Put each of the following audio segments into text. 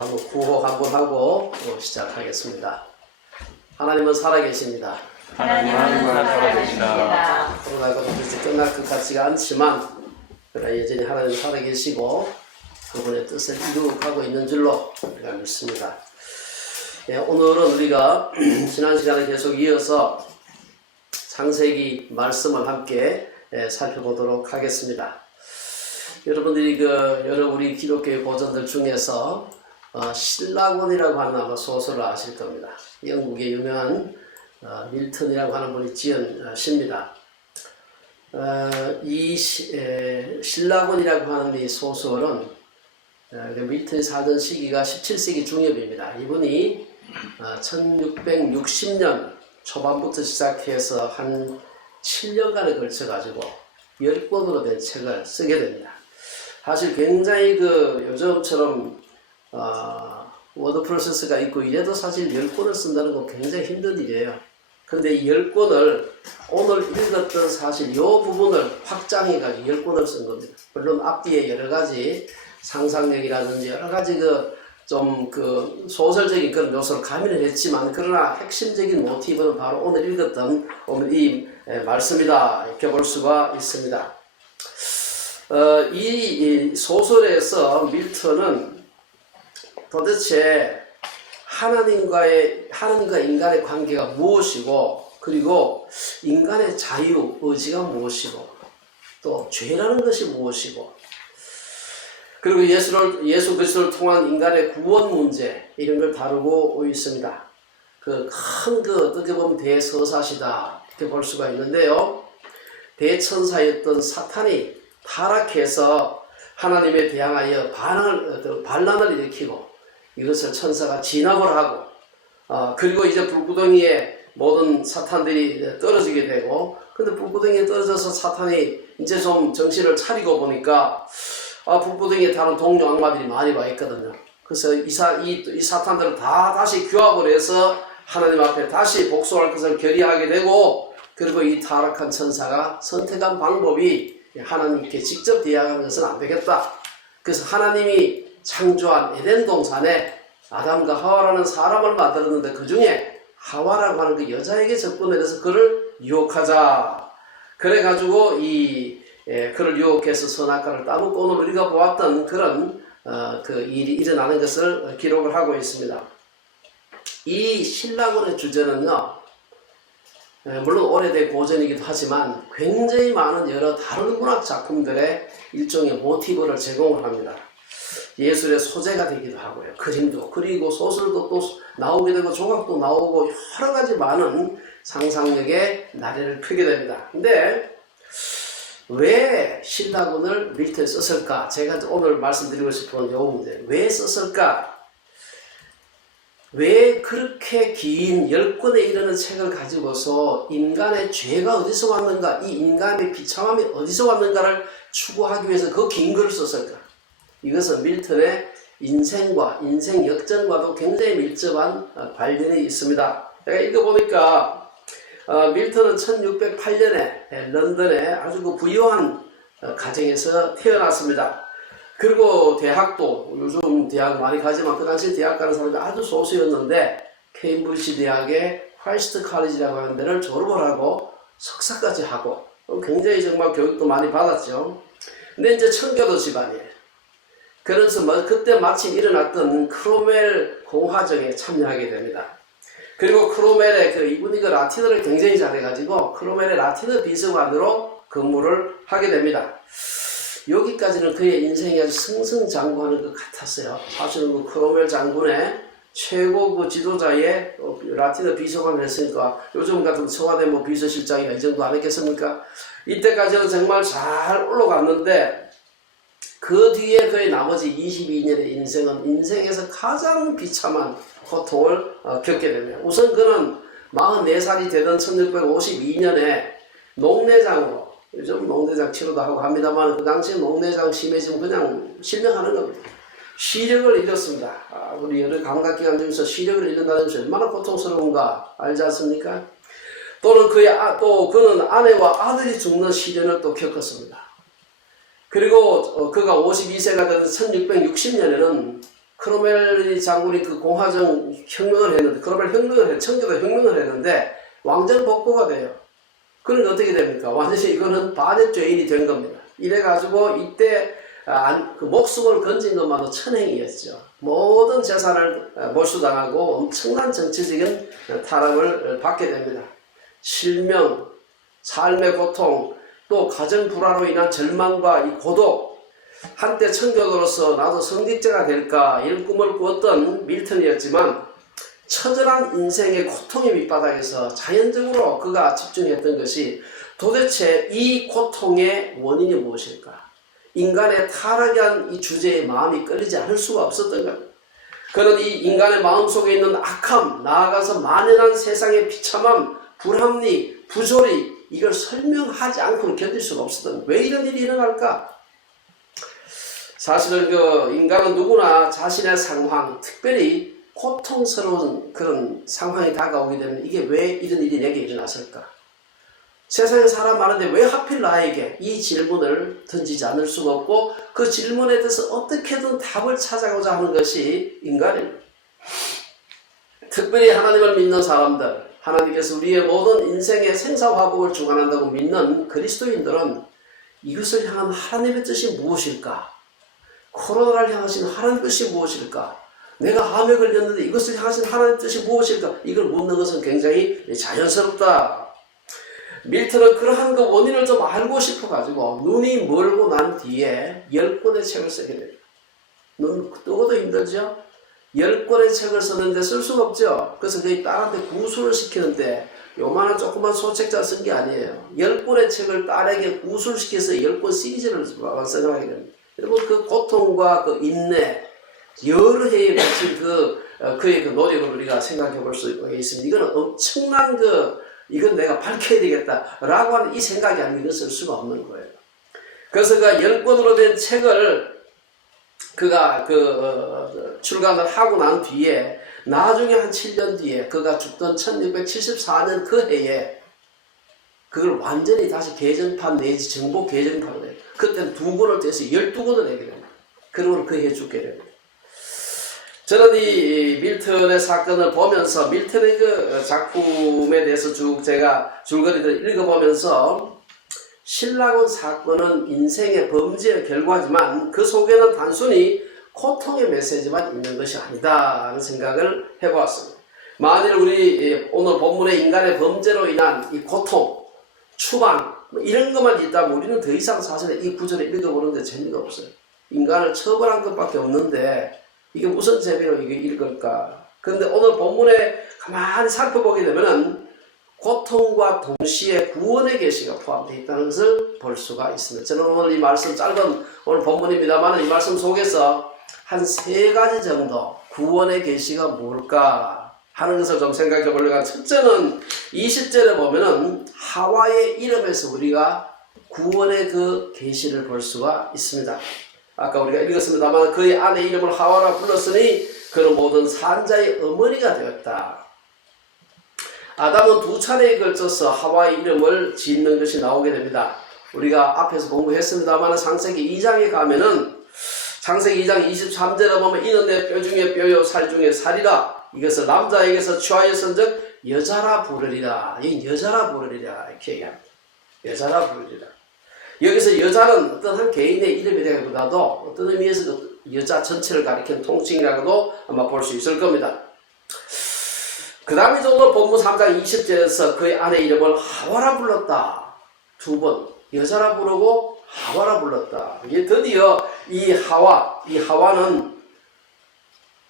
구호 한번 하고 시작하겠습니다. 하나님은 살아계십니다. 하나님은 살아계십니다. 코로나가 이제 끝날 것 같지가 않지만 그러나 여전히 하나님 살아계시고 그분의 뜻을 이루어가고 있는 줄로 우리가 믿습니다. 오늘은 우리가 지난 시간에 계속 이어서 창세기 말씀을 함께 살펴보도록 하겠습니다. 여러분들이 여러 우리 기독교의 고전들 중에서 신라곤이라고 하는 아마 소설을 아실 겁니다. 영국의 유명한 밀턴이라고 하는 분이 지은 시입니다. 이 신라곤이라고 하는 이 소설은 밀턴이 살던 시기가 17세기 중엽입니다. 이분이 1660년 초반부터 시작해서 한 7년간에 걸쳐 가지고 10권으로 된 책을 쓰게 됩니다. 사실 굉장히 요즘처럼 워드 프로세스가 있고 이래도 사실 10권을 쓴다는 건 굉장히 힘든 일이에요. 그런데 이 10권을 오늘 읽었던 사실 이 부분을 확장해가지고 10권을 쓴 겁니다. 물론 앞뒤에 여러가지 상상력이라든지 여러가지 소설적인 그런 요소를 가미를 했지만 그러나 핵심적인 모티브는 바로 오늘 읽었던 이 말씀이다 이렇게 볼 수가 있습니다. 이 소설에서 밀턴은 도대체 하나님과 인간의 관계가 무엇이고 그리고 인간의 자유, 의지가 무엇이고 또 죄라는 것이 무엇이고 그리고 예수 그리스도를 통한 인간의 구원 문제 이런 걸 다루고 있습니다. 어떻게 보면 대서사시다 이렇게 볼 수가 있는데요. 대천사였던 사탄이 타락해서 하나님에 대항하여 반란을 일으키고 이것을 천사가 진압을 하고 그리고 이제 불구덩이에 모든 사탄들이 떨어지게 되고 근데 불구덩이에 떨어져서 사탄이 이제 좀 정신을 차리고 보니까 불구덩이에 다른 동료 악마들이 많이 와 있거든요. 그래서 이 사탄들을 다시 규합을 해서 하나님 앞에 다시 복수할 것을 결의하게 되고 그리고 이 타락한 천사가 선택한 방법이 하나님께 직접 대항하는 것은 안 되겠다. 그래서 하나님이 창조한 에덴 동산에 아담과 하와라는 사람을 만들었는데 그 중에 하와라고 하는 그 여자에게 접근을 해서 그를 유혹하자. 그래가지고 그를 유혹해서 선악과를 따먹고 오늘 우리가 보았던 그런 일이 일어나는 것을 기록을 하고 있습니다. 이 신라곤의 주제는요. 물론 오래된 고전이기도 하지만 굉장히 많은 여러 다른 문학 작품들의 일종의 모티브를 제공을 합니다. 예술의 소재가 되기도 하고요. 그림도 그리고 소설도 또 나오게 되고 조각도 나오고 여러 가지 많은 상상력의 나래를 펴게 됩니다. 근데 왜 신라곤을 밀턴이 썼을까? 제가 오늘 말씀드리고 싶은 요 문제. 왜 썼을까? 왜 그렇게 긴 10권에 이르는 책을 가지고서 인간의 죄가 어디서 왔는가, 이 인간의 비참함이 어디서 왔는가를 추구하기 위해서 그 긴 글을 썼을까? 이것은 밀턴의 인생과 인생 역전과도 굉장히 밀접한 관련이 있습니다. 제가 읽어보니까 밀턴은 1608년에 런던의 아주 부유한 가정에서 태어났습니다. 그리고 대학도 요즘 대학 많이 가지만 그 당시 대학 가는 사람이 아주 소수였는데 케임브리지 대학의 화이스트 칼리지라고 하는 데를 졸업을 하고 석사까지 하고 굉장히 정말 교육도 많이 받았죠. 근데 이제 청교도 집안이에요. 그래서 그때 마침 일어났던 크로멜 공화정에 참여하게 됩니다. 그리고 크로멜의 이분이 라틴어를 굉장히 잘해가지고 크로멜의 라틴어 비서관으로 근무를 하게 됩니다. 여기까지는 그의 인생이 아주 승승장구하는 것 같았어요. 사실은 크로멜 장군의 최고 지도자의 라틴어 비서관을 했으니까 요즘 같은 청와대 비서실장이나 이 정도 안 했겠습니까? 이때까지는 정말 잘 올라갔는데 그 뒤에 그의 나머지 22년의 인생은 인생에서 가장 비참한 고통을 겪게 됩니다. 우선 그는 44살이 되던 1652년에 농내장으로 요즘 농내장 치료도 하고 합니다만 그 당시에 농내장 심해지면 그냥 실명하는 겁니다. 시력을 잃었습니다. 우리 여러 감각기관 중에서 시력을 잃는다는 것이 얼마나 고통스러운가 알지 않습니까? 또는 그는 아내와 아들이 죽는 시련을 또 겪었습니다. 그리고 그가 52세가 된 1660년에는 크로멜 장군이 그 공화정 혁명을 했는데, 청교도 혁명을 했는데 왕정 복고가 돼요. 그러니까 어떻게 됩니까? 완전히 이거는 반역죄인이 된 겁니다. 이래가지고 이때 그 목숨을 건진 것만도 천행이었죠. 모든 재산을 몰수당하고 엄청난 정치적인 타락을 받게 됩니다. 실명, 삶의 고통, 또 가정 불화로 인한 절망과 이 고독, 한때 청교도로서 나도 성직자가 될까 이런 꿈을 꾸었던 밀턴이었지만 처절한 인생의 고통의 밑바닥에서 자연적으로 그가 집중했던 것이 도대체 이 고통의 원인이 무엇일까? 인간의 타락한 이 주제에 마음이 끌리지 않을 수가 없었던 것. 그는 이 인간의 마음속에 있는 악함, 나아가서 만연한 세상의 비참함, 불합리, 부조리, 이걸 설명하지 않고는 견딜 수가 없었던. 왜 이런 일이 일어날까? 사실은 그 인간은 누구나 자신의 상황, 특별히 고통스러운 그런 상황이 다가오게 되면 이게 왜 이런 일이 내게 일어났을까? 세상에 사람 많은데 왜 하필 나에게 이 질문을 던지지 않을 수가 없고 그 질문에 대해서 어떻게든 답을 찾아가고자 하는 것이 인간입니다. 특별히 하나님을 믿는 사람들, 하나님께서 우리의 모든 인생의 생사화복을 주관한다고 믿는 그리스도인들은 이것을 향한 하나님의 뜻이 무엇일까? 코로나를 향하신 하나님의 뜻이 무엇일까? 내가 암에 걸렸는데 이것을 향하신 하나님의 뜻이 무엇일까? 이걸 묻는 것은 굉장히 자연스럽다. 밀턴은 그러한 그 원인을 좀 알고 싶어가지고 눈이 멀고 난 뒤에 10권의 책을 쓰게 됩니다. 눈 뜨고도 힘들죠? 10권의 책을 썼는데 쓸 수가 없죠? 그래서 그 딸한테 구술을 시키는데 요만한 조그만 소책자 쓴 게 아니에요. 10권의 책을 딸에게 구술시켜서 10권 시리즈를 완성하게 됩니다. 여러분 그 고통과 그 인내, 여러 해에 걸친 그의 그 노력을 우리가 생각해 볼 수 있습니다. 이거는 엄청난 이건 내가 밝혀야 되겠다라고 하는 이 생각이 아니면 이건 쓸 수가 없는 거예요. 그래서 그 10권으로 된 책을 그가 출간을 하고 난 뒤에 나중에 한 7년 뒤에 그가 죽던 1674년 그 해에 그걸 완전히 다시 개정판 내지 정복 개정판을 해요. 그때는 2권을 떼서 12권을 내게 됩니다. 그러고 그 해에 죽게 됩니다. 저는 이 밀턴의 사건을 보면서 밀턴의 그 작품에 대해서 쭉 제가 줄거리를 읽어보면서 신라곤 사건은 인생의 범죄의 결과지만 그 속에는 단순히 고통의 메시지만 있는 것이 아니다 하는 생각을 해보았습니다. 만일 우리 오늘 본문의 인간의 범죄로 인한 이 고통, 추방 이런 것만 있다면 우리는 더 이상 사실 이 구절을 읽어보는데 재미가 없어요. 인간을 처벌한 것밖에 없는데 이게 무슨 재미로 이게 읽을까? 그런데 오늘 본문에 가만히 살펴보게 되면은 고통과 동시에 구원의 계시가 포함되어 있다는 것을 볼 수가 있습니다. 저는 오늘 이 말씀 짧은 오늘 본문입니다만 이 말씀 속에서 한 3가지 정도 구원의 계시가 뭘까 하는 것을 좀 생각해 보려고 합니다. 첫째는 20절에 보면은 하와의 이름에서 우리가 구원의 그 계시를 볼 수가 있습니다. 아까 우리가 읽었습니다만 그의 아내 이름을 하와라 불렀으니 그는 모든 산자의 어머니가 되었다. 아담은 2차례에 걸쳐서 하와의 이름을 짓는 것이 나오게 됩니다. 우리가 앞에서 공부했습니다만 창세기 2장에 가면은 창세기 2장 23절에 보면 이는 내 뼈 중에 뼈요 살 중에 살이라. 이것을 남자에게서 취하였은즉 여자라 부르리라. 이 여자라 부르리라 이렇게 얘기합니다. 여자라 부르리라. 여기서 여자는 어떤 한 개인의 이름이라기보다도 어떤 의미에서 그 여자 전체를 가리키는 통칭이라고도 아마 볼 수 있을 겁니다. 그 다음에 오늘 본문 3장 20절에서 그의 아내 이름을 하와라 불렀다. 2번 여자라 부르고 하와라 불렀다. 이게 드디어 이 하와는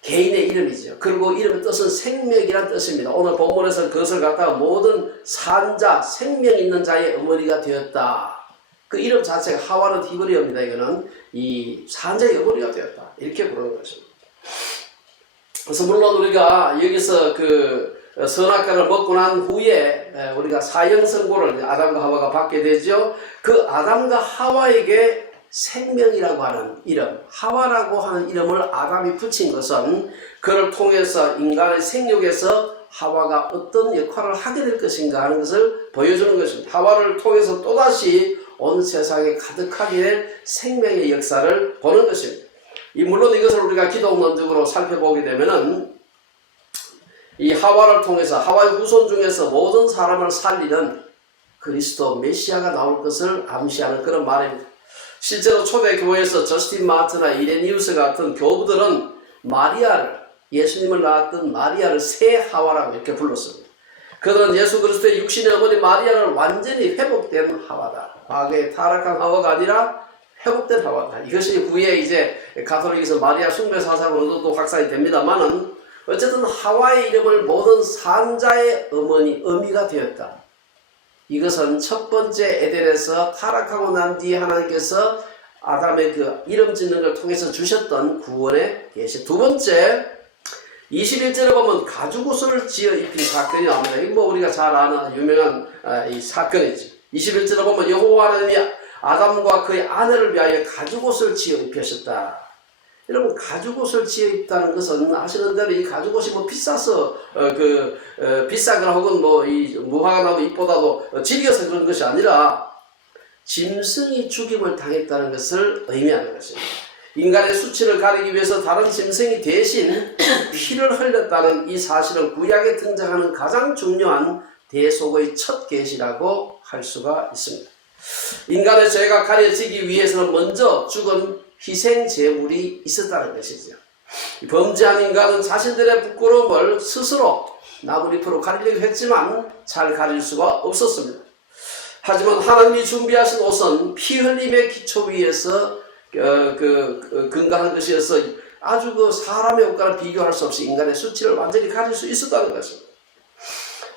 개인의 이름이죠. 그리고 이름의 뜻은 생명이란 뜻입니다. 오늘 본문에서 그것을 갖다가 모든 산자, 생명 있는 자의 어머니가 되었다. 그 이름 자체가 하와는 히브리어입니다. 이거는 이 산자의 어머니가 되었다. 이렇게 부르는 것입니다. 그래서 물론 우리가 여기서 그 선악과를 먹고 난 후에 우리가 사형선고를 아담과 하와가 받게 되죠. 그 아담과 하와에게 생명이라고 하는 이름, 하와라고 하는 이름을 아담이 붙인 것은 그를 통해서 인간의 생육에서 하와가 어떤 역할을 하게 될 것인가 하는 것을 보여주는 것입니다. 하와를 통해서 또다시 온 세상에 가득하게 될 생명의 역사를 보는 것입니다. 물론 이것을 우리가 기독론적으로 살펴보게 되면은 이 하와를 통해서 하와의 후손 중에서 모든 사람을 살리는 그리스도 메시아가 나올 것을 암시하는 그런 말입니다. 실제로 초대 교회에서 저스틴 마트나 이레니우스 같은 교부들은 마리아를, 예수님을 낳았던 마리아를 새 하와라고 이렇게 불렀습니다. 그들은 예수 그리스도의 육신의 어머니 마리아를 완전히 회복된 하와다. 과거의 타락한 하와가 아니라 회복된 하와다. 이것이 후에 이제 가톨릭에서 마리아 숭배 사상으로도 확산이 됩니다만은 어쨌든 하와의 이름을 모든 산자의 어머니, 어미가 되었다. 이것은 첫 번째 에덴에서 타락하고 난 뒤에 하나님께서 아담의 그 이름 짓는 걸 통해서 주셨던 구원의 계시. 두 번째, 21절에 보면 가죽옷을 지어 입힌 사건이 나옵니다. 이거 뭐 우리가 잘 아는 유명한 이 사건이지. 21절에 보면 여호와 하나님이 아담과 그의 아내를 위하여 가죽옷을 지어 입히셨다. 여러분, 가죽옷을 지어 입다는 것은 아시는 대로 이 가죽옷이 뭐 비싸서 비싸거나 혹은 뭐 이 무화과 나무 잎보다도 질겨서 그런 것이 아니라 짐승이 죽임을 당했다는 것을 의미하는 것입니다. 인간의 수치를 가리기 위해서 다른 짐승이 대신 피를 흘렸다는 이 사실은 구약에 등장하는 가장 중요한 대속의 첫 계시라고 할 수가 있습니다. 인간의 죄가 가려지기 위해서는 먼저 죽은 희생 제물이 있었다는 것이죠. 범죄한 인간은 자신들의 부끄러움을 스스로 나무잎으로 가리려고 했지만 잘 가릴 수가 없었습니다. 하지만 하나님이 준비하신 옷은 피 흘림의 기초 위에서 근거한 것이어서 아주 그 사람의 옷과는 비교할 수 없이 인간의 수치를 완전히 가릴 수 있었다는 것입니다.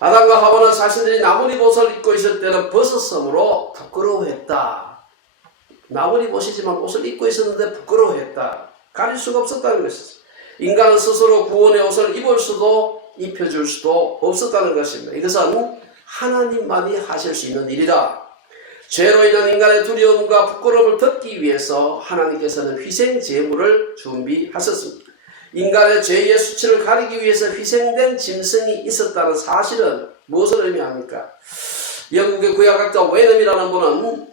아담과 하와는 자신들이 나무잎 옷을 입고 있을 때는 벗었으므로 부끄러워했다. 나무잎 옷이지만 옷을 입고 있었는데 부끄러워했다. 가릴 수가 없었다는 것이죠. 인간은 스스로 구원의 옷을 입을 수도 입혀줄 수도 없었다는 것입니다. 이것은 하나님만이 하실 수 있는 일이다. 죄로 인한 인간의 두려움과 부끄러움을 덮기 위해서 하나님께서는 희생 제물을 준비하셨습니다. 인간의 죄의 수치를 가리기 위해서 희생된 짐승이 있었다는 사실은 무엇을 의미합니까? 영국의 구약학자 웨넘이라는 분은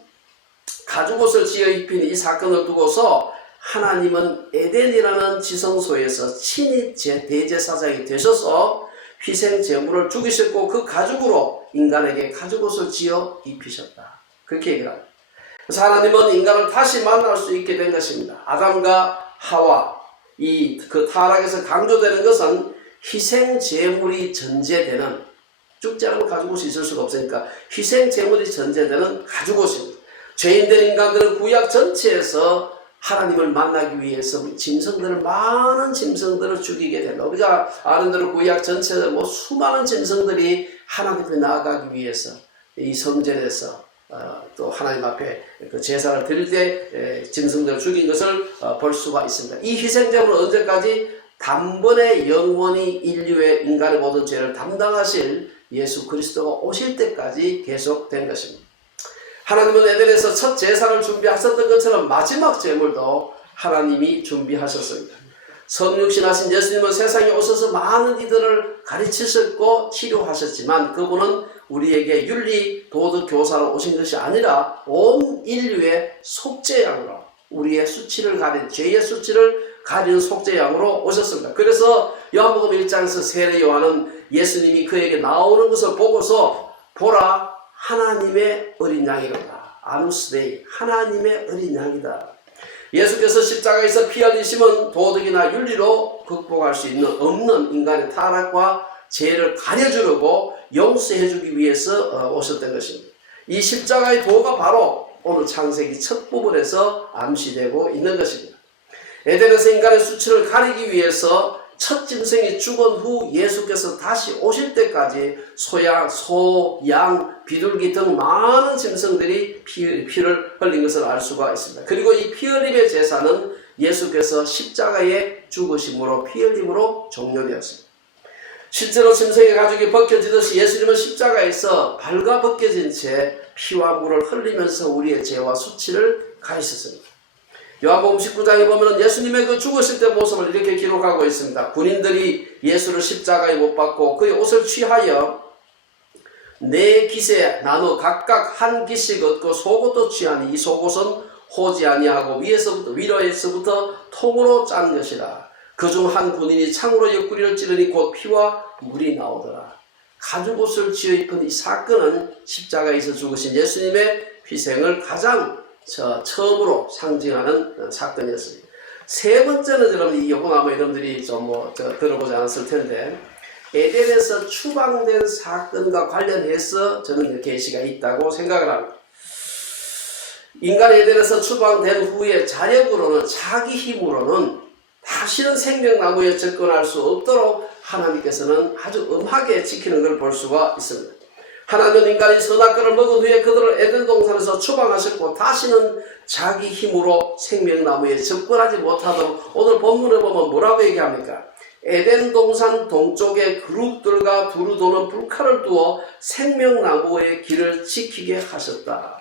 가죽옷을 지어 입힌 이 사건을 두고서 하나님은 에덴이라는 지성소에서 친히 대제사장이 되셔서 희생 제물을 죽이셨고 그 가죽으로 인간에게 가죽옷을 지어 입히셨다. 그렇게 얘기를 합니다. 그래서 하나님은 인간을 다시 만날 수 있게 된 것입니다. 아담과 하와 그 타락에서 강조되는 것은 희생 제물이 전제되는, 죽지 않으면 가죽옷이 있을 수가 없으니까 희생 제물이 전제되는 가죽옷입니다. 죄인된 인간들은 구약 전체에서 하나님을 만나기 위해서 많은 짐승들을 죽이게 된다. 우리가 아는 대로 구약 전체에 뭐 수많은 짐승들이 하나님 앞에 나아가기 위해서 이 성전에서 또 하나님 앞에 그 제사를 드릴 때 짐승들을 죽인 것을 볼 수가 있습니다. 이 희생제물은 언제까지? 단번에 영원히 인류의 인간의 모든 죄를 담당하실 예수 그리스도가 오실 때까지 계속된 것입니다. 하나님은 에덴에서 첫 제사를 준비하셨던 것처럼 마지막 제물도 하나님이 준비하셨습니다. 성육신하신 예수님은 세상에 오셔서 많은 이들을 가르치셨고 치료하셨지만 그분은 우리에게 윤리 도덕 교사로 오신 것이 아니라 온 인류의 속죄양으로 우리의 수치를 가린 죄의 수치를 가리는 속죄양으로 오셨습니다. 그래서 요한복음 1장에서 세례 요한은 예수님이 그에게 나오는 것을 보고서 보라 하나님의 어린 양이로다. 아누스데이 하나님의 어린 양이다. 예수께서 십자가에서 피 흘리심은 도덕이나 윤리로 극복할 수 없는 인간의 타락과 죄를 가려주려고 용서해주기 위해서 오셨던 것입니다. 이 십자가의 도가 바로 오늘 창세기 첫 부분에서 암시되고 있는 것입니다. 에덴에서 인간의 수치를 가리기 위해서 첫 짐승이 죽은 후 예수께서 다시 오실 때까지 소양, 소, 양, 비둘기 등 많은 짐승들이 피를 흘린 것을 알 수가 있습니다. 그리고 이 피 흘림의 제사는 예수께서 십자가에 죽으심으로 피 흘림으로 종료되었습니다. 실제로 짐승의 가죽이 벗겨지듯이 예수님은 십자가에서 발가벗겨진 채 피와 물을 흘리면서 우리의 죄와 수치를 가리셨습니다. 요한복음 19장에 보면 예수님의 그 죽으실 때 모습을 이렇게 기록하고 있습니다. 군인들이 예수를 십자가에 못 박고 그의 옷을 취하여 네 깃에 나누어 각각 한 깃씩 얻고 속옷도 취하니 이 속옷은 호지 아니하고 위로에서부터 통으로 짠 것이라. 그중 한 군인이 창으로 옆구리를 찌르니 곧 피와 물이 나오더라. 가죽옷을 지어 입은 이 사건은 십자가에서 죽으신 예수님의 희생을 가장 처음으로 상징하는 사건이었습니다. 세 번째는 여러분, 이건 아마 여러분들이 좀 들어보지 않았을 텐데, 에덴에서 추방된 사건과 관련해서 저는 계시가 있다고 생각을 합니다. 인간이 에덴에서 추방된 후에 자력으로는, 자기 힘으로는 다시는 생명나무에 접근할 수 없도록 하나님께서는 아주 엄하게 지키는 걸 볼 수가 있습니다. 하나님은 인간이 선악과를 먹은 후에 그들을 에덴 동산에서 추방하셨고 다시는 자기 힘으로 생명나무에 접근하지 못하도록, 오늘 본문에 보면 뭐라고 얘기합니까? 에덴 동산 동쪽에 그룹들과 두루 도는 불칼을 두어 생명나무의 길을 지키게 하셨다.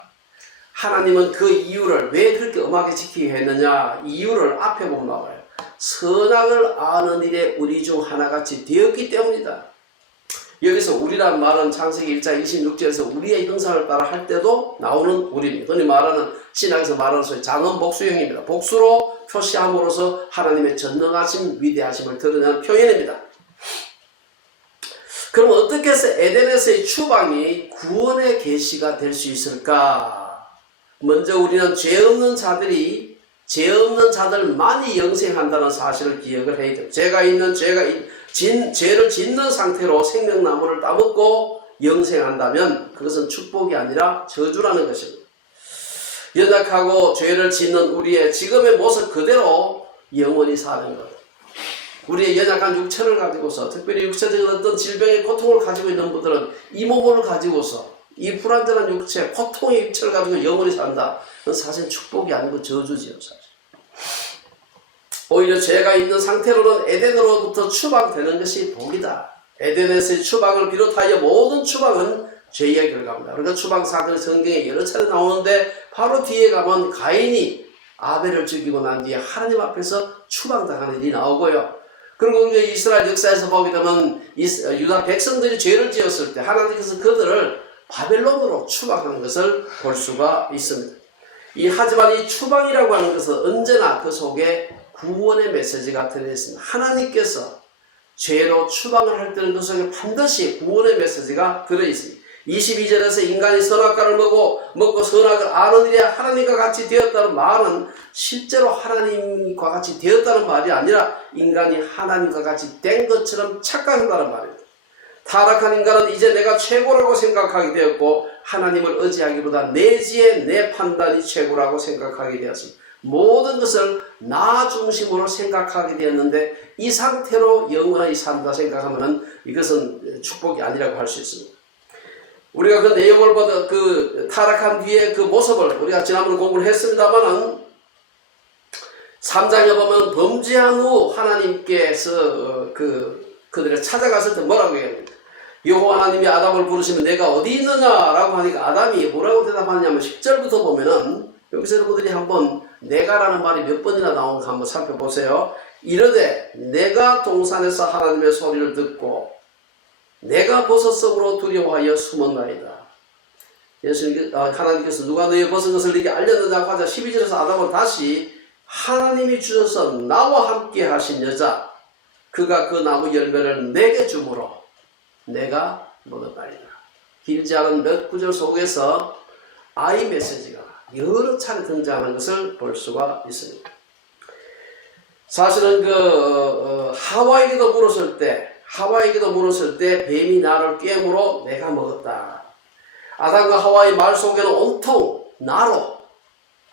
하나님은 그 이유를, 왜 그렇게 엄하게 지키게 했느냐, 이유를 앞에 보면 나와요. 선악을 아는 일에 우리 중 하나같이 되었기 때문이다. 여기서 우리란 말은 창세기 1장 26절에서 우리의 형상을 따라 할 때도 나오는 우리입니다. 흔히 말하는, 신학에서 말하는 소위 장은 복수형입니다. 복수로 표시함으로써 하나님의 전능하심, 위대하심을 드러내는 표현입니다. 그럼 어떻게 해서 에덴에서의 추방이 구원의 계시가 될 수 있을까? 먼저 우리는 죄 없는 자들만이 영생한다는 사실을 기억을 해야 돼요. 죄를 짓는 상태로 생명나무를 따먹고 영생한다면 그것은 축복이 아니라 저주라는 것입니다. 연약하고 죄를 짓는 우리의 지금의 모습 그대로 영원히 사는 것. 우리의 연약한 육체를 가지고서, 특별히 육체적인 어떤 질병의 고통을 가지고 있는 분들은 이 몸을 가지고서, 이 불완전한 육체, 고통의 육체를 가지고 영원히 산다. 그건 사실 축복이 아니고 저주지요, 사실. 오히려 죄가 있는 상태로는 에덴으로부터 추방되는 것이 복이다. 에덴에서의 추방을 비롯하여 모든 추방은 죄의 결과입니다. 그러니까 추방 사건이 성경에 여러 차례 나오는데, 바로 뒤에 가면 가인이 아벨을 죽이고 난 뒤에 하나님 앞에서 추방당하는 일이 나오고요. 그리고 이스라엘 역사에서 보게 되면 유다 백성들이 죄를 지었을 때 하나님께서 그들을 바벨론으로 추방하는 것을 볼 수가 있습니다. 하지만 이 추방이라고 하는 것은 언제나 그 속에 구원의 메시지가 들어있습니다. 하나님께서 죄로 추방을 할 때는 그 속에 반드시 구원의 메시지가 들어있습니다. 22절에서 인간이 선악과를 먹고 선악을 아는 일에 하나님과 같이 되었다는 말은 실제로 하나님과 같이 되었다는 말이 아니라 인간이 하나님과 같이 된 것처럼 착각한다는 말입니다. 타락한 인간은 이제 내가 최고라고 생각하게 되었고, 하나님을 의지하기보다 내 지혜, 내 판단이 최고라고 생각하게 되었습니다. 모든 것을 나 중심으로 생각하게 되었는데, 이 상태로 영원히 산다 생각하면 이것은 축복이 아니라고 할 수 있습니다. 우리가 그 내용을 보다 그 타락한 뒤에 그 모습을 우리가 지난번에 공부를 했습니다만은, 3장에 보면 범죄한 후 하나님께서 그들을 찾아갔을 때 뭐라고 얘기합니까? 여호와 하나님이 아담을 부르시면 내가 어디 있느냐라고 하니까 아담이 뭐라고 대답하냐면 10절부터 보면은, 여기서 여러분들이 한번 내가라는 말이 몇 번이나 나오는지 한번 살펴보세요. 이르되 내가 동산에서 하나님의 소리를 듣고 내가 버섯 속으로 두려워하여 숨었나이다. 하나님께서 누가 너의 벗은 것을 네게 알렸느냐고 하자 12절에서 아담은 다시 하나님이 주셔서 나와 함께 하신 여자, 그가 그 나무 열매를 내게 주므로 내가 먹었나이다. 길지 않은 몇 구절 속에서 아이 메시지가 여러 차례 등장하는 것을 볼 수가 있습니다. 사실은 하와에게도 물었을 때 뱀이 나를 꿰물어 내가 먹었다. 아담과 하와의 말 속에는 온통 나로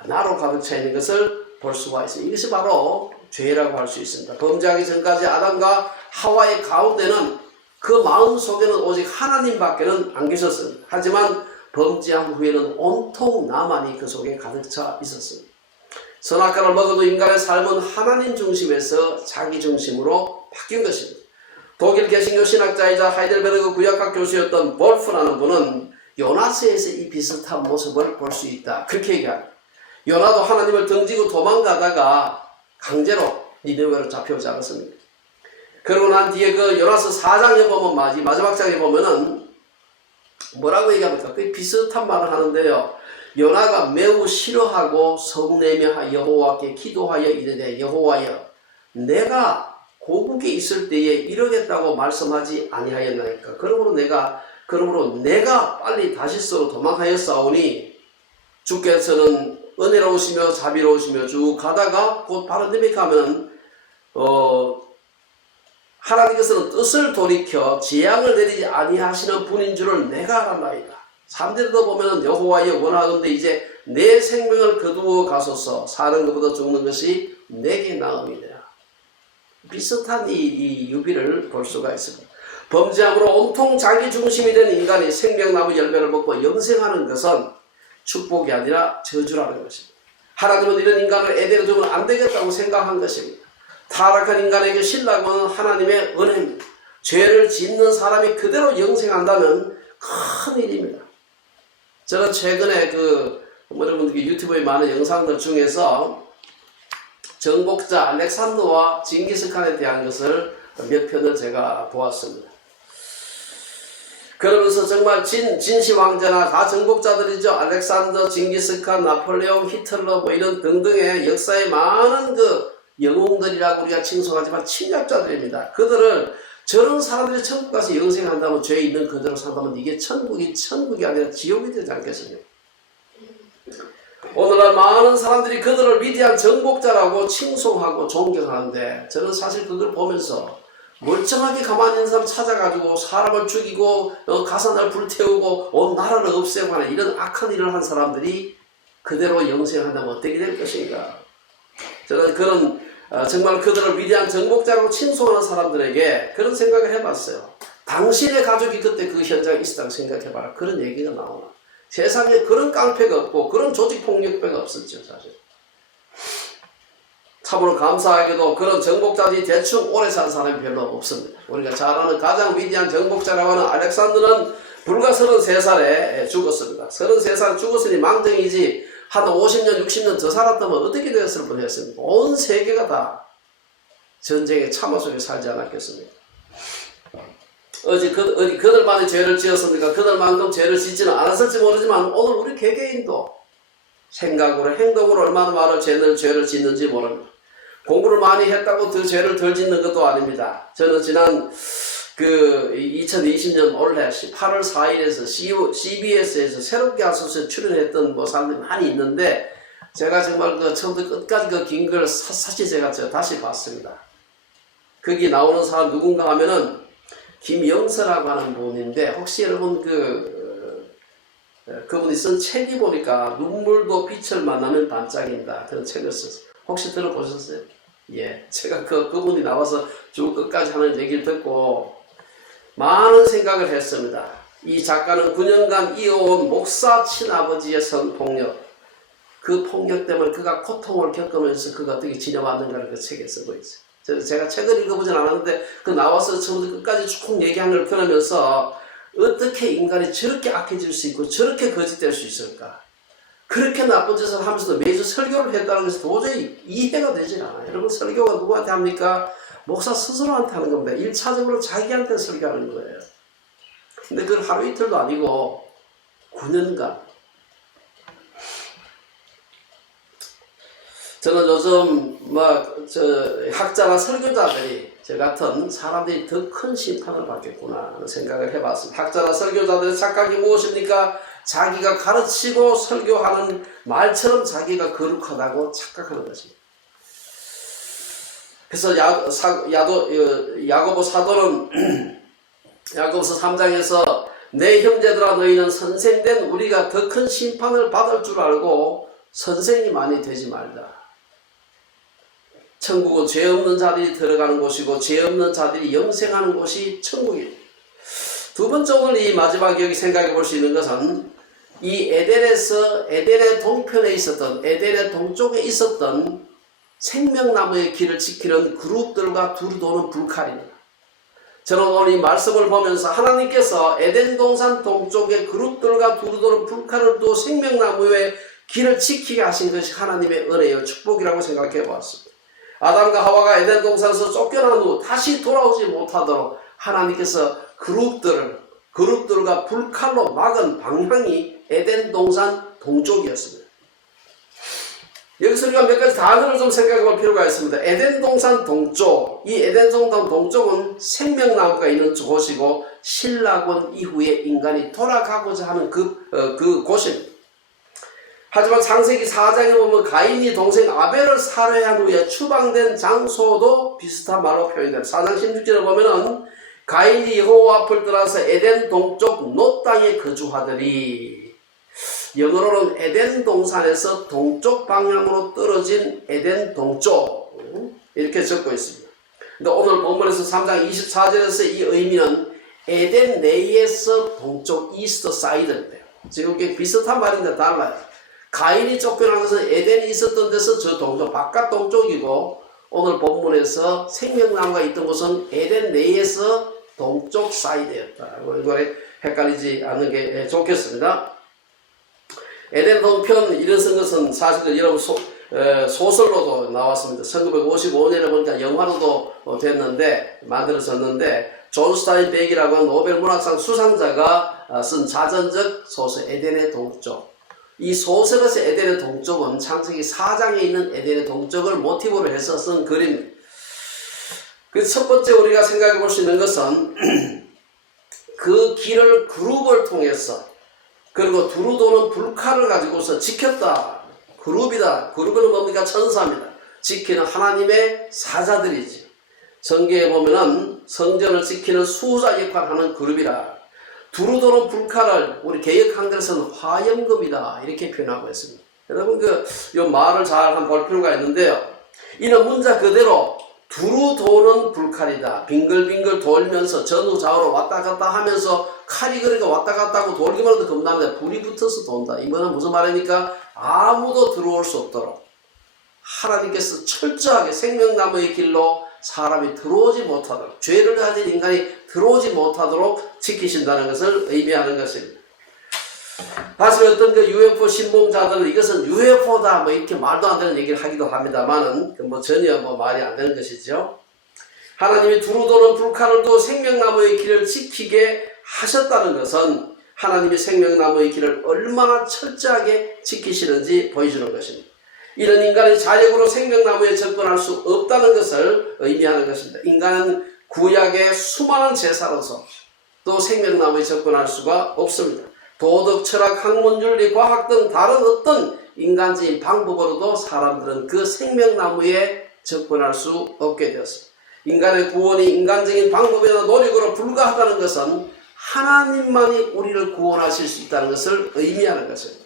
가득 차 있는 것을 볼 수가 있습니다. 이것이 바로 죄라고 할 수 있습니다. 범죄하기 전까지 아담과 하와의 가운데는 그 마음 속에는 오직 하나님밖에는 안 계셨습니다. 하지만 범죄한 후에는 온통 나만이 그 속에 가득 차 있었습니다. 선악과를 먹어도 인간의 삶은 하나님 중심에서 자기 중심으로 바뀐 것입니다. 독일 개신교 신학자이자 하이델베르그 구약학 교수였던 볼프라는 분은 요나스에서 이 비슷한 모습을 볼 수 있다, 그렇게 얘기합니다. 요나도 하나님을 등지고 도망가다가 강제로 니느웨로 잡혀오지 않았습니까? 그러고 난 뒤에 그 요나스 4장에 보면 마지막 장에 보면은 뭐라고 얘기합니까? 그 비슷한 말을 하는데요. 요나가 매우 싫어하고 성내며 여호와께 기도하여 이르되 여호와여 내가 고국에 있을 때에 이러겠다고 말씀하지 아니하였나이까. 그러므로 내가 빨리 다시스로 도망하였사오니 주께서는 은혜로우시며 자비로우시며 쭉 가다가 곧 바로님에 가면 하나님께서는 뜻을 돌이켜 재앙을 내리지 아니하시는 분인 줄을 내가 알았나이다. 3절에도 보면은 여호와여 원하건대 이제 내 생명을 거두어 가소서. 사는 것보다 죽는 것이 내게 나음이니라. 비슷한 이 유비를 볼 수가 있습니다. 범죄함으로 온통 자기 중심이 된 인간이 생명나무 열매를 먹고 영생하는 것은 축복이 아니라 저주라는 것입니다. 하나님은 이런 인간을 에덴에 두면 안 되겠다고 생각한 것입니다. 타락한 인간에게 신라고는 하나님의 은혜입니다. 죄를 짓는 사람이 그대로 영생한다면 큰 일입니다. 저는 최근에 여러분 유튜브에 많은 영상들 중에서 정복자 알렉산더와 징기스칸에 대한 것을 몇 편을 제가 보았습니다. 그러면서 정말 진시 왕자나 다 정복자들이죠. 알렉산더, 징기스칸, 나폴레옹, 히틀러 이런 등등의 역사의 많은 영웅들이라고 우리가 칭송하지만 침략자들입니다. 그들을 저런 사람들이 천국 가서 영생한다면 죄 있는 그대로 산다면 이게 천국이 아니라 지옥이 되지 않겠습니까? 오늘날 많은 사람들이 그들을 위대한 정복자라고 칭송하고 존경하는데 저는 사실 그걸 보면서 멀쩡하게 가만히 있는 사람 찾아가지고 사람을 죽이고 가산을 불태우고 온 나라를 없애고 하는 이런 악한 일을 한 사람들이 그대로 영생한다면 어떻게 될 것인가. 저는 정말 그들을 위대한 정복자라고 칭송하는 사람들에게 그런 생각을 해봤어요. 당신의 가족이 그때 그 현장에 있었다고 생각해봐라. 그런 얘기가 나오나. 세상에 그런 깡패가 없고 그런 조직폭력배가 없었죠. 사실 참으로 감사하게도 그런 정복자들이 대충 오래 산 사람이 별로 없습니다. 우리가 잘 아는 가장 위대한 정복자라고 하는 알렉산더는 불과 33살에 죽었습니다. 33살 죽었으니 망정이지 한 50년 60년 더 살았다면 어떻게 되었을 뻔했습니까? 온 세계가 다 전쟁의 참호 속에 살지 않았겠습니까? 어디 그들만이 죄를 지었습니까? 그들만큼 죄를 짓지는 않았을지 모르지만 오늘 우리 개개인도 생각으로 행동으로 얼마나 많은 죄를 짓는지 모릅니다. 공부를 많이 했다고 더 죄를 덜 짓는 것도 아닙니다. 저는 지난 2020년 올해 8월 4일에서 CBS에서 새롭게 하소서에 출연했던 사람들이 많이 있는데 제가 정말 처음부터 끝까지 긴 걸 사실 제가 다시 봤습니다. 거기 나오는 사람 누군가 하면은 김영서라고 하는 분인데 혹시 여러분 그분이 쓴 책이 보니까 눈물도 빛을 만나면 반짝인다 그런 책을 썼어요. 혹시 들어보셨어요? 예, 제가 그분이 나와서 쭉 끝까지 하는 얘기를 듣고 많은 생각을 했습니다. 이 작가는 9년간 이어온 목사 친아버지의 성폭력, 그 폭력 때문에 그가 고통을 겪으면서 그가 어떻게 지내왔는가를 그 책에 쓰고 있어요. 제가 책을 읽어보진 않았는데 나와서 처음부터 끝까지 쭉 얘기한 걸 들으면서 어떻게 인간이 저렇게 악해질 수 있고 저렇게 거짓될 수 있을까? 그렇게 나쁜 짓을 하면서도 매주 설교를 했다는 것이 도저히 이해가 되지 않아요. 여러분 설교가 누구한테 합니까? 목사 스스로한테 하는 겁니다. 1차적으로 자기한테 설교하는 거예요. 근데 그걸 하루 이틀도 아니고 9년간. 저는 요즘 학자나 설교자들이 저 같은 사람들이 더 큰 심판을 받겠구나 하는 생각을 해봤습니다. 학자나 설교자들의 착각이 무엇입니까? 자기가 가르치고 설교하는 말처럼 자기가 거룩하다고 착각하는 것입니다. 그래서 야고보 사도는 야고보서 3장에서 내 형제들아 너희는 선생된 우리가 더 큰 심판을 받을 줄 알고 선생이 많이 되지 말라. 천국은 죄 없는 자들이 들어가는 곳이고 죄 없는 자들이 영생하는 곳이 천국입니다. 두 번째 오늘 이 마지막 여기 생각해 볼 수 있는 것은 이 에덴의 동편에 있었던 에덴의 동쪽에 있었던 생명나무의 길을 지키는 그룹들과 둘이 도는 불칼입니다. 저는 오늘 이 말씀을 보면서 하나님께서 에덴 동산 동쪽의 그룹들과 둘이 도는 불칼을 두어 생명나무의 길을 지키게 하신 것이 하나님의 은혜요 축복이라고 생각해 보았습니다. 아담과 하와가 에덴 동산에서 쫓겨난 후 다시 돌아오지 못하도록 하나님께서 그룹들과 불칼로 막은 방향이 에덴 동산 동쪽이었습니다. 여기서 우리가 몇 가지 단어를 좀 생각해 볼 필요가 있습니다. 에덴 동산 동쪽, 이 에덴 동산 동쪽은 생명나무가 있는 곳이고 신라곤 이후에 인간이 돌아가고자 하는 그 곳입니다. 하지만 창세기 4장에 보면 가인이 동생 아벨을 살해한 후에 추방된 장소도 비슷한 말로 표현됩니다. 4장 16절에 보면은 가인이 여호와 앞을 떠나서 에덴 동쪽 놋 땅에 거주하더니, 영어로는 에덴 동산에서 동쪽 방향으로 떨어진 에덴 동쪽, 이렇게 적고 있습니다. 근데 오늘 본문에서 3장 24절에서 이 의미는 에덴 내에서 동쪽 이스트 사이드입니다. 지금 이게 비슷한 말인데 달라요. 가인이 쫓겨난 것은 에덴이 있었던 데서 저 동쪽 바깥 동쪽이고, 오늘 본문에서 생명나무가 있던 곳은 에덴 내에서 동쪽 사이드였다. 이거에 헷갈리지 않는 게 좋겠습니다. 에덴 동편 이런 쓴 것은 사실 여러분 소설로도 나왔습니다. 1955년에 보니까 영화로도 됐는데, 만들어졌는데, 존 스타인백이라고 하는 노벨 문학상 수상자가 쓴 자전적 소설 에덴의 동쪽. 이 소설에서 에덴의 동쪽은 창세기 4장에 있는 에덴의 동쪽을 모티브로 해서 쓴 그림입니다. 그 첫 번째 우리가 생각해 볼 수 있는 것은 그 길을 그룹을 통해서, 그리고 두루 도는 불칼을 가지고서 지켰다. 그룹이다. 그룹은 뭡니까? 천사입니다. 지키는 하나님의 사자들이지. 성경에 보면은 성전을 지키는 수호자 역할을 하는 그룹이라. 두루 도는 불칼을 우리 개역 한글에서는 화염금이다. 이렇게 표현하고 있습니다. 여러분 이 말을 잘 한번 볼 필요가 있는데요. 이는 문자 그대로 두루 도는 불칼이다. 빙글빙글 돌면서 전후좌우로 왔다 갔다 하면서 칼이 그러니까 왔다 갔다 하고 돌기만 해도 겁납니다. 불이 붙어서 돈다. 이거는 무슨 말입니까? 아무도 들어올 수 없도록 하나님께서 철저하게 생명나무의 길로 사람이 들어오지 못하도록, 죄를 가진 인간이 들어오지 못하도록 지키신다는 것을 의미하는 것입니다. 다시 어떤 UFO 신봉자들은 이것은 UFO다 이렇게 말도 안 되는 얘기를 하기도 합니다만은 전혀 말이 안 되는 것이죠. 하나님이 두루 도는 불칼을 두어 생명나무의 길을 지키게 하셨다는 것은 하나님이 생명나무의 길을 얼마나 철저하게 지키시는지 보여주는 것입니다. 이런 인간이 자력으로 생명나무에 접근할 수 없다는 것을 의미하는 것입니다. 인간은 구약의 수많은 제사로서 또 생명나무에 접근할 수가 없습니다. 도덕, 철학, 학문, 윤리, 과학 등 다른 어떤 인간적인 방법으로도 사람들은 그 생명나무에 접근할 수 없게 되었습니다. 인간의 구원이 인간적인 방법이나 노력으로 불가하다는 것은 하나님만이 우리를 구원하실 수 있다는 것을 의미하는 것입니다.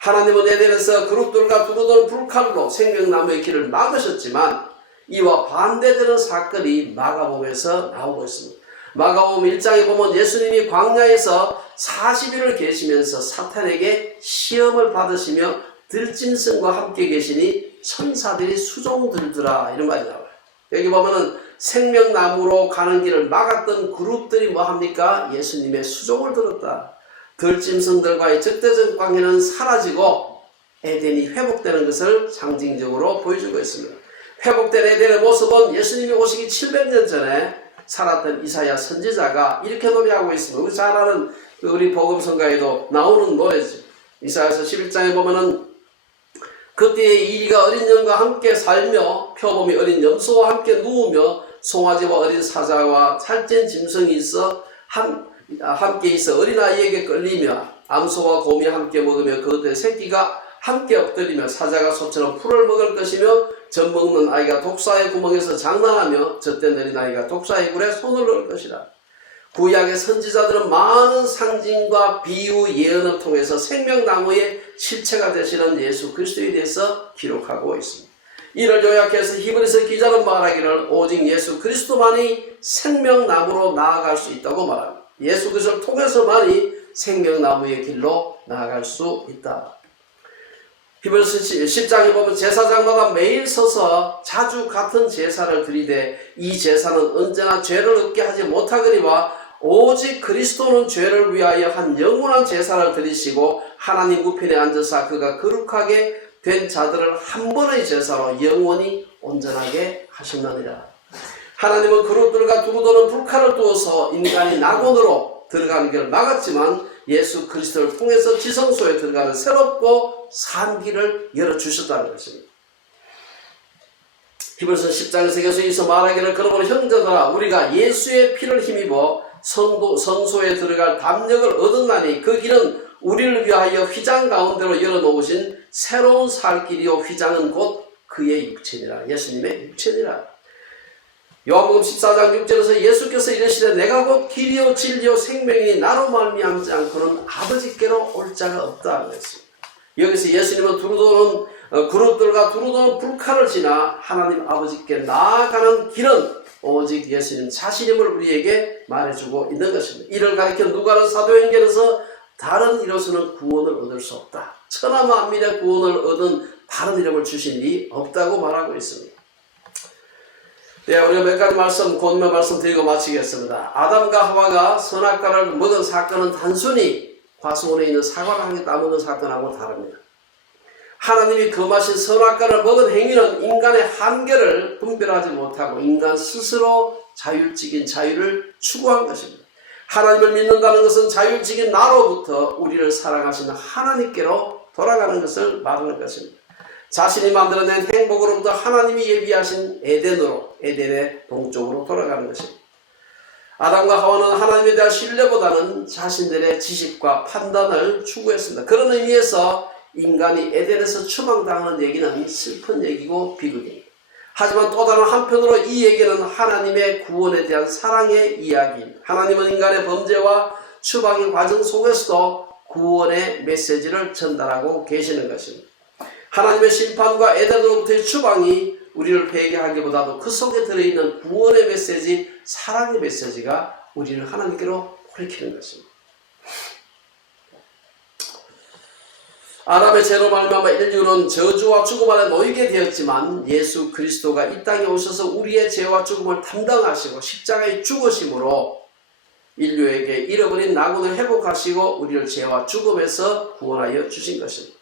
하나님은 에덴에서 그룹들과 두루도는 불칼로 생명나무의 길을 막으셨지만 이와 반대되는 사건이 마가복음에서 나오고 있습니다. 마가복음 1장에 보면 예수님이 광야에서 40일을 계시면서 사탄에게 시험을 받으시며 들짐승과 함께 계시니 천사들이 수종들더라 이런 말이 나와요. 여기 보면은 생명나무로 가는 길을 막았던 그룹들이 뭐합니까? 예수님의 수종을 들었다. 들짐승들과의 적대적 관계는 사라지고 에덴이 회복되는 것을 상징적으로 보여주고 있습니다. 회복된 에덴의 모습은 예수님이 오시기 700년 전에 살았던 이사야 선지자가 이렇게 노래하고 있습니다. 우리 잘 아는 우리 복음성가에도 나오는 노래죠. 이사야서 11장에 보면은 그때에 이리가 어린 양과 함께 살며 표범이 어린 염소와 함께 누우며 송아지와 어린 사자와 살찐 짐승이 있어 함께 있어 어린아이에게 끌리며 암소와 곰이 함께 먹으며 그것의 새끼가 함께 엎드리며 사자가 소처럼 풀을 먹을 것이며 젖 먹는 아이가 독사의 구멍에서 장난하며 젖된 어린아이가 독사의 굴에 손을 넣을 것이라. 구약의 선지자들은 많은 상징과 비유, 예언을 통해서 생명나무의 실체가 되시는 예수 그리스도에 대해서 기록하고 있습니다. 이를 요약해서 히브리서 기자는 말하기를 오직 예수 그리스도만이 생명나무로 나아갈 수 있다고 말합니다. 예수 그리스도를 통해서만이 생명나무의 길로 나아갈 수 있다. 히브리서 10장에 보면 제사장마다 매일 서서 자주 같은 제사를 드리되 이 제사는 언제나 죄를 얻게 하지 못하거니와 오직 그리스도는 죄를 위하여 한 영원한 제사를 드리시고 하나님 우편에 앉으사 그가 거룩하게 된 자들을 한 번의 제사로 영원히 온전하게 하셨느니라. 하나님은 그룹들과 두루도는 불칼을 두어서 인간이 낙원으로 들어가는 걸 막았지만 예수 그리스도를 통해서 지성소에 들어가는 새롭고 산 길을 열어주셨다는 것입니다. 히브리서 10장에서 계속해서 말하기를 그러므로 형제들아 우리가 예수의 피를 힘입어 성소에 들어갈 담력을 얻었나니 그 길은 우리를 위하여 휘장 가운데로 열어놓으신 새로운 살 길이요 휘장은 곧 그의 육체니라. 예수님의 육체니라. 요한복음 14장 6절에서 예수께서 이르시되 내가 곧 길이요 진리요 생명이니 나로 말미암지 않고는 아버지께로 올 자가 없다 그랬습니다. 여기서 예수님은 그룹들과 두루도는 불칼을 지나 하나님 아버지께 나아가는 길은 오직 예수님 자신임을 우리에게 말해주고 있는 것입니다. 이를 가리켜 누가는 사도행전에서 다른 이로서는 구원을 얻을 수 없다. 천하 만민의 구원을 얻은 다른 이름을 주신 이 없다고 말하고 있습니다. 네, 우리가 몇 가지 말씀 드리고 마치겠습니다. 아담과 하와가 선악과를 먹은 사건은 단순히 과수원에 있는 사과를 한 개 따먹은 사건하고 다릅니다. 하나님이 금하신 선악과를 먹은 행위는 인간의 한계를 분별하지 못하고 인간 스스로 자율적인 자유를 추구한 것입니다. 하나님을 믿는다는 것은 자율적인 나로부터 우리를 사랑하시는 하나님께로 돌아가는 것을 말하는 것입니다. 자신이 만들어낸 행복으로부터 하나님이 예비하신 에덴의 동쪽으로 돌아가는 것입니다. 아담과 하와는 하나님에 대한 신뢰보다는 자신들의 지식과 판단을 추구했습니다. 그런 의미에서 인간이 에덴에서 추방당하는 얘기는 슬픈 얘기고 비극입니다. 하지만 또 다른 한편으로 이 얘기는 하나님의 구원에 대한 사랑의 이야기입니다. 하나님은 인간의 범죄와 추방의 과정 속에서도 구원의 메시지를 전달하고 계시는 것입니다. 하나님의 심판과 에덴으로부터의 추방이 우리를 회개하기보다도 그 속에 들어있는 구원의 메시지, 사랑의 메시지가 우리를 하나님께로 돌이키는 것입니다. 아담의 죄로 말미암아 인류는 저주와 죽음 아래 놓이게 되었지만 예수 그리스도가 이 땅에 오셔서 우리의 죄와 죽음을 담당하시고 십자가에 죽으심으로 인류에게 잃어버린 낙원을 회복하시고 우리를 죄와 죽음에서 구원하여 주신 것입니다.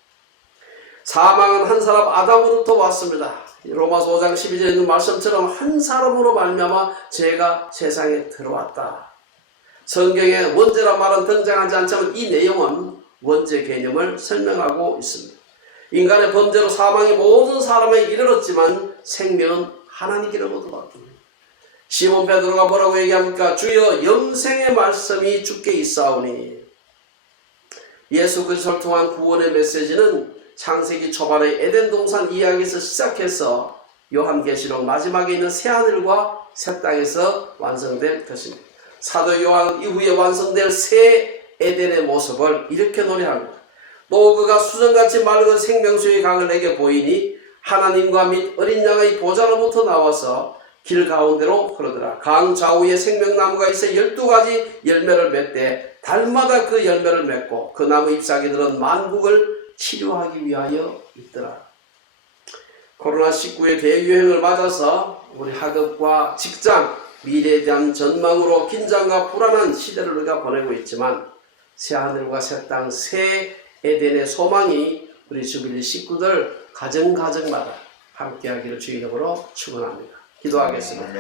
사망은 한 사람 아담으로부터 왔습니다. 로마서 5장 12절에 있는 말씀처럼 한 사람으로 말미암아 죄가 세상에 들어왔다. 성경에 원죄란 말은 등장하지 않지만 이 내용은 원죄 개념을 설명하고 있습니다. 인간의 범죄로 사망이 모든 사람에게 이르렀지만 생명은 하나님께로부터 왔습니다. 시몬 베드로가 뭐라고 얘기합니까? 주여 영생의 말씀이 주께 있사오니. 예수 그리스도를 통한 구원의 메시지는 창세기 초반의 에덴 동산 이야기에서 시작해서 요한계시록 마지막에 있는 새하늘과 새 땅에서 완성될 것입니다. 사도 요한 이후에 완성될 새 에덴의 모습을 이렇게 노래합니다. 또 그가 수정같이 맑은 생명수의 강을 내게 보이니 하나님과 및 어린 양의 보좌로부터 나와서 길 가운데로 흐르더라. 강 좌우에 생명나무가 있어 12가지 열매를 맺되 달마다 그 열매를 맺고 그 나무 잎사귀들은 만국을 치료하기 위하여 있더라. 코로나19의 대유행을 맞아서 우리 학업과 직장, 미래에 대한 전망으로 긴장과 불안한 시대를 우리가 보내고 있지만 새하늘과 새 땅, 새 에덴의 소망이 우리 주빌리 식구들 가정마다 함께하기를 주의 이름으로 축원합니다. 기도하겠습니다.